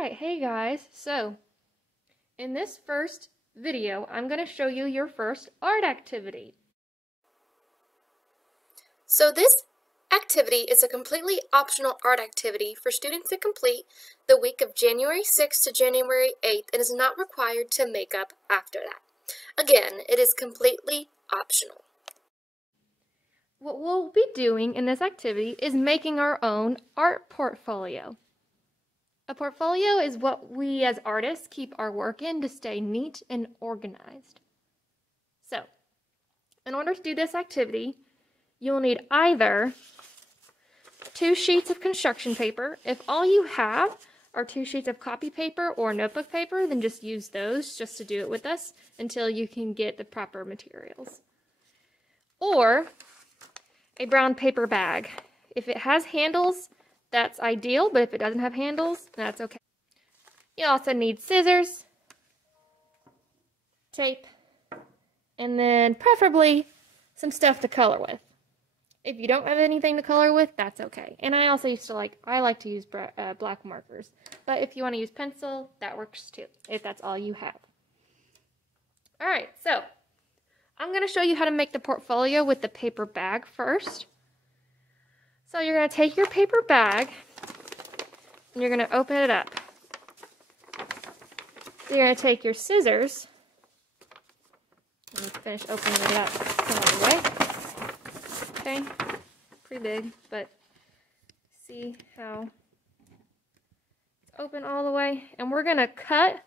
Alright, hey guys, so in this first video, I'm going to show you your first art activity. So this activity is a completely optional art activity for students to complete the week of January 6th to January 8th and is not required to make up after that. Again, it is completely optional. What we'll be doing in this activity is making our own art portfolio. A portfolio is what we as artists keep our work in to stay neat and organized. So, in order to do this activity, you'll need either 2 sheets of construction paper. If all you have are 2 sheets of copy paper or notebook paper, then just use those just to do it with us until you can get the proper materials. Or a brown paper bag. If it has handles, that's ideal, but if it doesn't have handles, that's okay. You also need scissors, tape, and then preferably some stuff to color with. If you don't have anything to color with, that's okay. And I also I like to use black markers. But if you want to use pencil, that works too, if that's all you have. Alright, so I'm going to show you how to make the portfolio with the paper bag first. So you're going to take your paper bag and you're going to open it up. You're going to take your scissors. Let me finish opening it up all the way. Okay, pretty big, but see how it's open all the way? And we're going to cut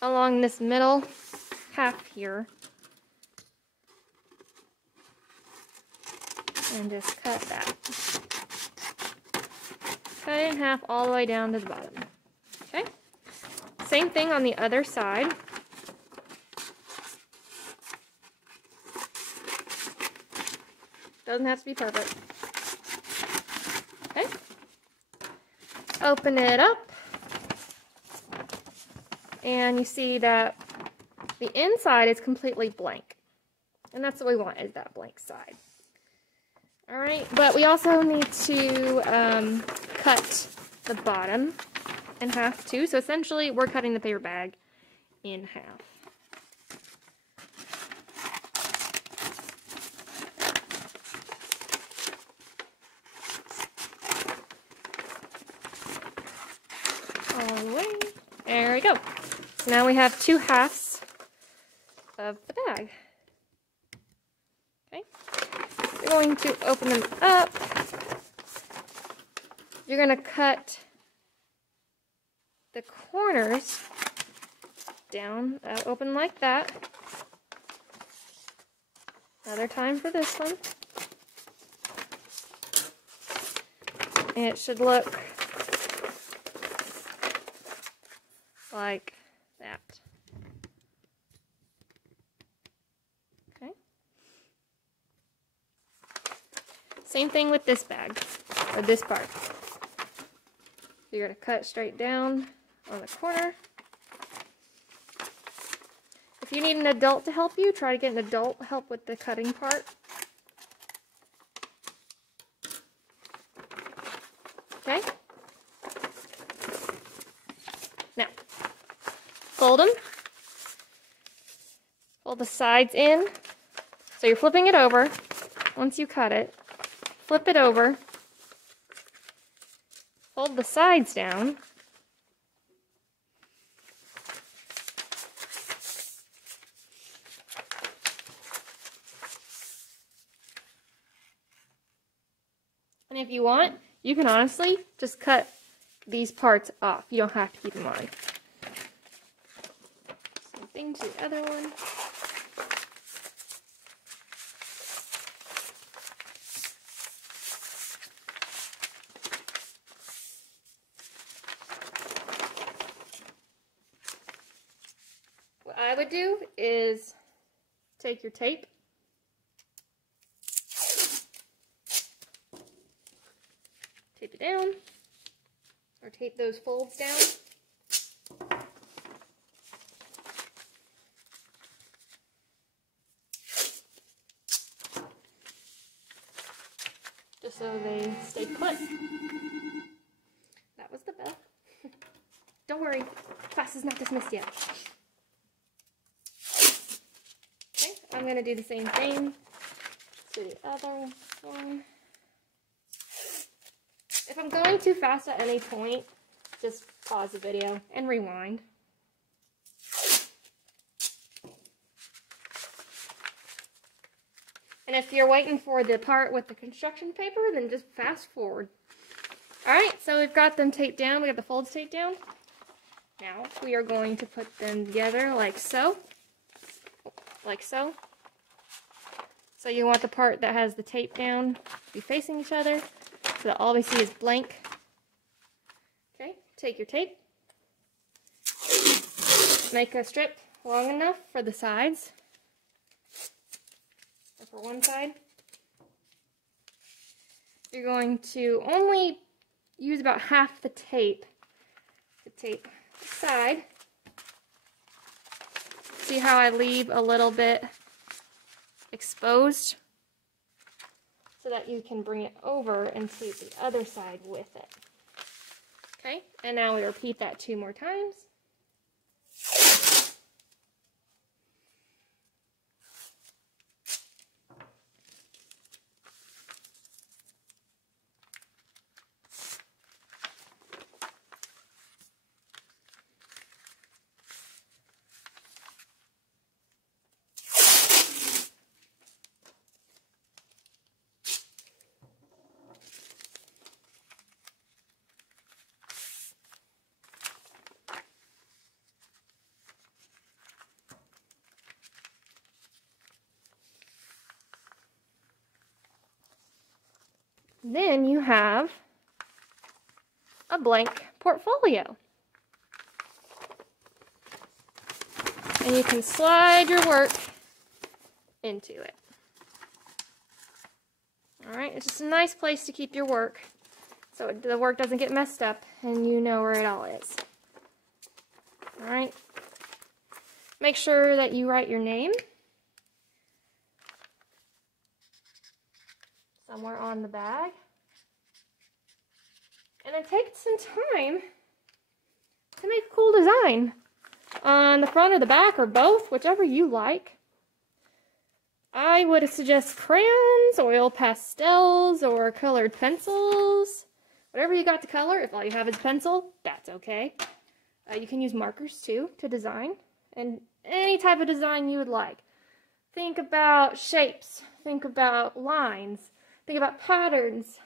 along this middle half here. And just cut that. Cut it in half all the way down to the bottom. Okay? Same thing on the other side. Doesn't have to be perfect. Okay? Open it up. And you see that the inside is completely blank. And that's what we want, is that blank side. Alright, but we also need to cut the bottom in half too. So essentially, we're cutting the paper bag in half. All the way. There we go. So now we have 2 halves of the bag. You're going to open them up. You're going to cut the corners down, open like that. Another time for this one. And it should look like that. Okay. Same thing with this bag, or this part. So you're going to cut straight down on the corner. If you need an adult to help you, try to get an adult help with the cutting part. Okay? Now, fold them. Fold the sides in. So you're flipping it over once you cut it. Flip it over, fold the sides down, and if you want, you can honestly just cut these parts off. You don't have to keep them on. Same thing to the other one. What I would do is take your tape, tape it down, or tape those folds down. Just so they stay put. That was the bell. Don't Don't worry. Class is not dismissed yet. Okay, I'm going to do the same thing to the other one. If I'm going too fast at any point, just pause the video and rewind. And if you're waiting for the part with the construction paper, then just fast forward. Alright, so we've got them taped down. We got the folds taped down. Now we are going to put them together like so. Like so. So you want the part that has the tape down to be facing each other, so that all we see is blank. Okay, take your tape. Make a strip long enough for the sides. Or for one side. You're going to only use about half the tape to tape the side. See how I leave a little bit exposed? So that you can bring it over and tape the other side with it. Okay, and now we repeat that 2 more times. Then you have a blank portfolio. And you can slide your work into it. Alright, it's just a nice place to keep your work so the work doesn't get messed up and you know where it all is. Alright, make sure that you write your name somewhere on the bag. And then take some time to make a cool design on the front or the back or both, whichever you like. I would suggest crayons, oil pastels, or colored pencils. Whatever you got to color. If all you have is pencil, that's okay. You can use markers too to design, and any type of design you would like. Think about shapes. Think about lines. Think about patterns.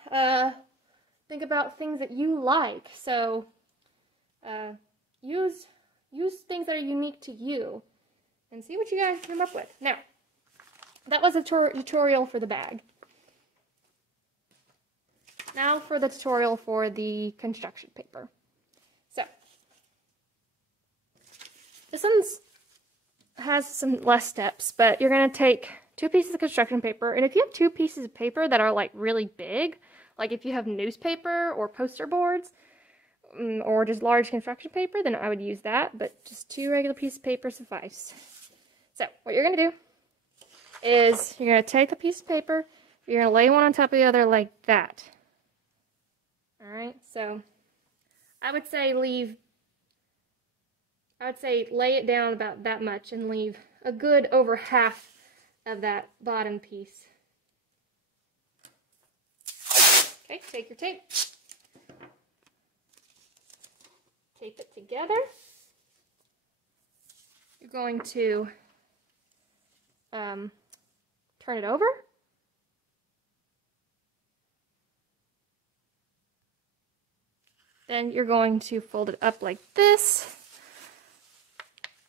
Think about things that you like. So use things that are unique to you and see what you guys come up with. Now, that was a tutorial for the bag. Now for the tutorial for the construction paper. So, this one has some less steps, but you're going to take 2 pieces of construction paper, and if you have 2 pieces of paper that are like really big, like if you have newspaper or poster boards, or just large construction paper, then I would use that, but just 2 regular pieces of paper suffice. So, what you're going to do is you're going to take a piece of paper, you're going to lay one on top of the other like that. Alright, so I would say lay it down about that much and leave a good over half of that bottom piece. Okay, take your tape. Tape it together. You're going to turn it over. Then you're going to fold it up like this.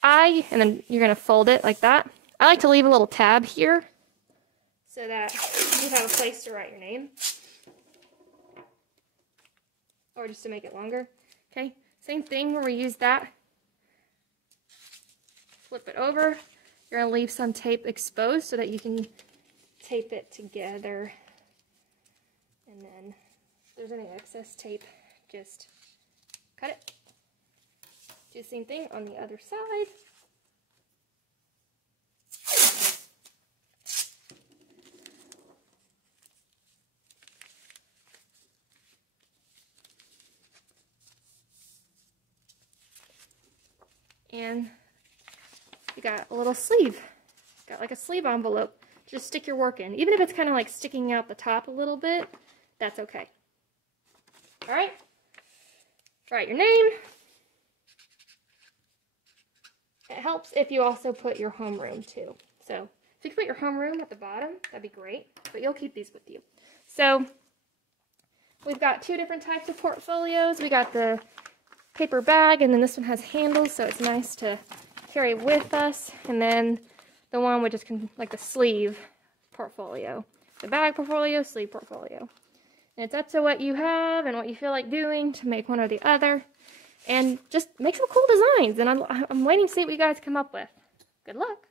And then you're going to fold it like that. I like to leave a little tab here so that you have a place to write your name. Or just to make it longer. Okay, same thing where we use that. Flip it over. You're going to leave some tape exposed so that you can tape it together. And then if there's any excess tape, just cut it. Do the same thing on the other side. And you got a little sleeve. Got like a sleeve envelope. Just stick your work in. Even if it's kind of like sticking out the top a little bit, that's okay. All right. Write your name. It helps if you also put your homeroom too. So if you could put your homeroom at the bottom, that'd be great. But you'll keep these with you. So we've got two different types of portfolios. We got the paper bag, and then this one has handles, so it's nice to carry with us. And then the one with just like the sleeve portfolio. The bag portfolio, sleeve portfolio. And it's up to what you have and what you feel like doing to make one or the other. And just make some cool designs. And I'm waiting to see what you guys come up with. Good luck.